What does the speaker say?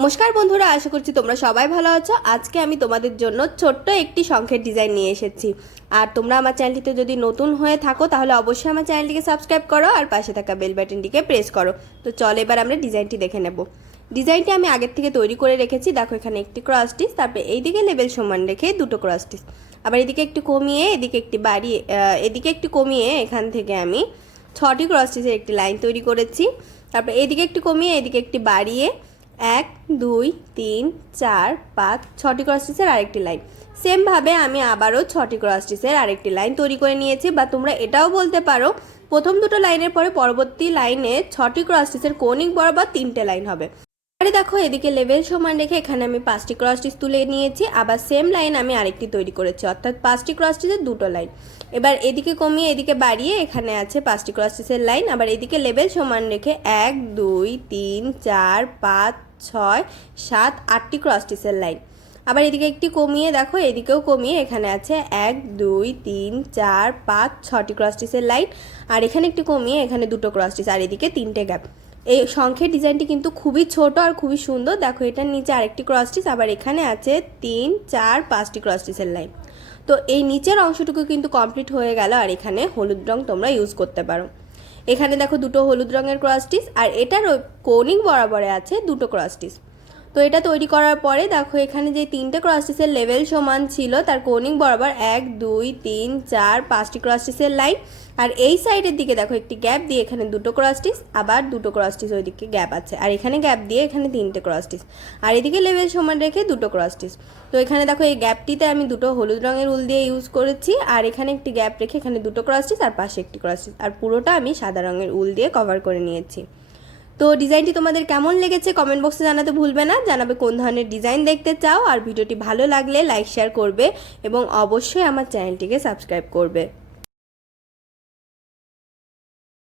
নমস্কার বন্ধুরা, আশা করছি তোমরা সবাই ভালো আছো। আজকে আমি তোমাদের জন্য ছোট্ট একটি শঙ্খের ডিজাইন নিয়ে এসেছি। আর তোমরা আমার চ্যানেলটিতে যদি নতুন হয়ে থাকো তাহলে অবশ্যই আমার চ্যানেলটিকে সাবস্ক্রাইব করো আর পাশে থাকা বেল বাটনটিকে প্রেস করো। তো চলো এবার আমরা ডিজাইনটি দেখে নেব। ডিজাইনটি আমি আগের থেকে তৈরি করে রেখেছি। দেখো এখানে একটি ক্রস স্টিচ, তারপরে এইদিকে লেবেল সমান রেখে দুটো ক্রস স্টিচ, আবার এদিকে একটু কমিয়ে এদিকে একটি বাড়িয়ে এদিকে একটু কমিয়ে এখান থেকে আমি 6টি ক্রস স্টিচের একটি লাইন তৈরি করেছি। তারপরে এদিকে একটু কমিয়ে এদিকে একটি বাড়িয়ে 1 2 3 4 5 6টি ক্রস স্টিচের আরেকটি লাইন। সেমভাবে আমি আবারও 6টি ক্রস স্টিচের আরেকটি লাইন তৈরি করে নিয়েছি। বা তোমরা এটাও বলতে পারো প্রথম দুটো লাইনের পরে পরবর্তী লাইনে 6টি ক্রস স্টিচের কৌণিক বরাবর 3টে লাইন হবে। আরে দেখো এদিকে লেভেল সমান রেখে এখানে আমি 5টি ক্রস স্টিচ তুলে নিয়েছি। আবার সেম লাইন আমি আরেকটি তৈরি করেছি, অর্থাৎ 5টি ক্রস স্টিচের দুটো লাইন। এবার এদিকে কমিয়ে এদিকে বাড়িয়ে এখানে আছে 5টি ক্রস স্টিচের লাইন। আবার এদিকে লেভেল সমান রেখে 1 2 3 4 5 6 7 8টি ক্রস স্টিচের লাইন। আবার এদিকে একটি কমিয়ে দেখো এদিকেও কমিয়ে এখানে আছে 1 2 3 4 5 6টি ক্রস স্টিচের লাইন। আর এখানে একটি কমিয়ে এখানে দুটো ক্রস স্টিচ আর এদিকে 3টে গ্যাপ। এই শঙ্খের ডিজাইনটি কিন্তু খুবই ছোট আর খুবই সুন্দর। দেখো এটার নিচে আরেকটি ক্রস স্টিচ, আবার এখানে আছে 3 4 5টি ক্রস স্টিচের লাইন। তো এই নিচের অংশটুকু কিন্তু কমপ্লিট হয়ে গেল। আর এখানে হলুদ রং তোমরা ইউজ করতে পারো। এখানে দেখো দুটো হলুদ রঙের ক্রস স্টিচ আর এটার কৌণিক বরাবরে আছে দুটো ক্রস স্টিচ। তো এটা তৈরি করার পরে দেখো এখানে যে 3টে ক্রস স্টিচের লেভেল সমান ছিল তার কৌণিক বরাবর 1 2 3 4 5টি ক্রস স্টিচের লাইন। আর এই সাইডের দিকে দেখো একটি গ্যাপ দিয়ে এখানে দুটো ক্রস স্টিচ, আবার দুটো ক্রস স্টিচ ওইদিকে গ্যাপ আছে, আর এখানে গ্যাপ দিয়ে এখানে 3টে ক্রস স্টিচ, আর এদিকে লেভেল সমান রেখে দুটো ক্রস স্টিচ। তো এখানে দেখো এই গ্যাপটিতে আমি দুটো হলুদ রঙের উল দিয়ে ইউজ করেছি, আর এখানে একটি গ্যাপ রেখে এখানে দুটো ক্রস স্টিচ আর পাশে একটি ক্রস স্টিচ, আর পুরোটা আমি সাদা রঙের উল দিয়ে কভার করে নিয়েছি। তো ডিজাইনটি তোমাদের কেমন লেগেছে কমেন্ট বক্সে জানাতে ভুলবে না। জানাবে কোন ধরনের ডিজাইন দেখতে চাও। আর ভিডিওটি ভালো লাগলে লাইক শেয়ার করবে এবং অবশ্যই আমার চ্যানেলটিকে সাবস্ক্রাইব করবে।